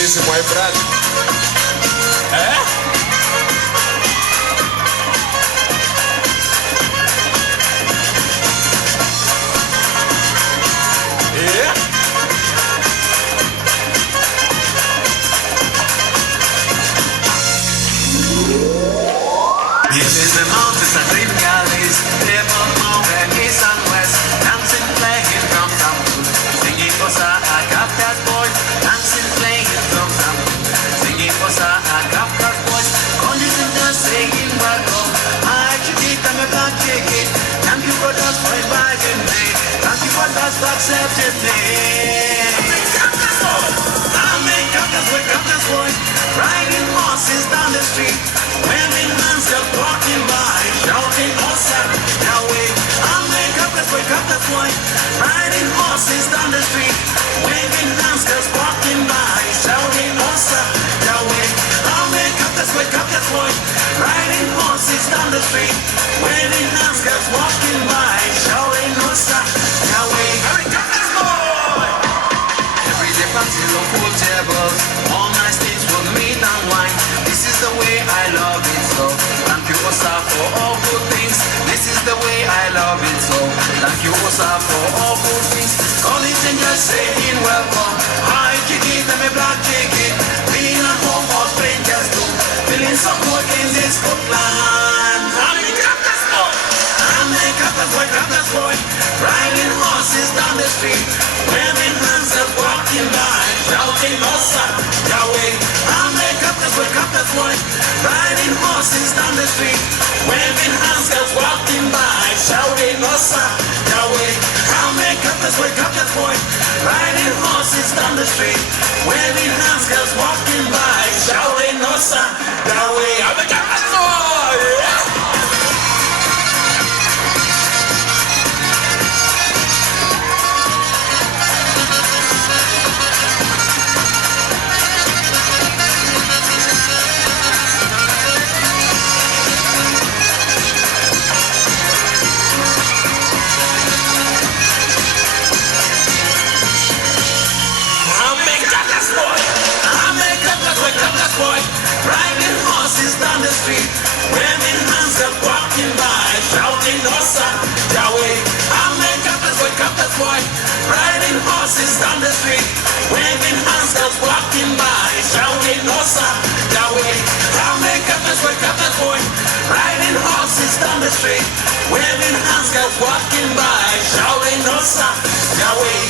Ты мой брат. This is the mountains and green valleys, people moving east and west, dancing, playing drums and flute, singing bossa a Kafka's boys, dancing, playing drums and flute, singing bossa a Kafka's boys, calling and just singing welcome. I should eat them a black ticket. Thank you for just for inviting me. Thank you for just for accepting me. I make Kafka's boys, riding horses down the street. Women and still walking by, shouting Osa, Yahweh. I'll make up this boy, riding horses down the street. Women and still walking by, shouting Osa, Yahweh. I'll make up this boy, riding horses down the street. Women and still walking by, shouting Osa, Yahweh. I'll make up this boy. Every day parties on pool tables, all my stage for meat and wine. This is the way I love it so. Thank you, Osa, for all good things. This is the way I love it so. Thank you, Osa, for all good things. Calling and just saying welcome. Hi, Kiki, them a black ticket. Being at home or strangers too. Feeling so good in this good land. I'm the Kafka's boy. I'm the Kafka's boy. Riding horses down the street. Women hands up walking by. Shouting Osa, Yahweh. I'm the Kafka's boy, riding horses down the street. Women and girls walking by, shouting Osa, Yahweh. I'll make Kafka's boy, riding horses down the street. Women and girls walking by, shouting Osa, Yahweh. I'm the Kafka's boy, yeah. Riding horses down the street, women hands up walking by, shouting Osa, Yahweh. I'm the Kafka's boy, riding horses down the street, women hands up walking by, shouting Osa, Yahweh. I'm the Kafka's boy, riding horses down the street, women hands up walking by, shouting Osa, Yahweh.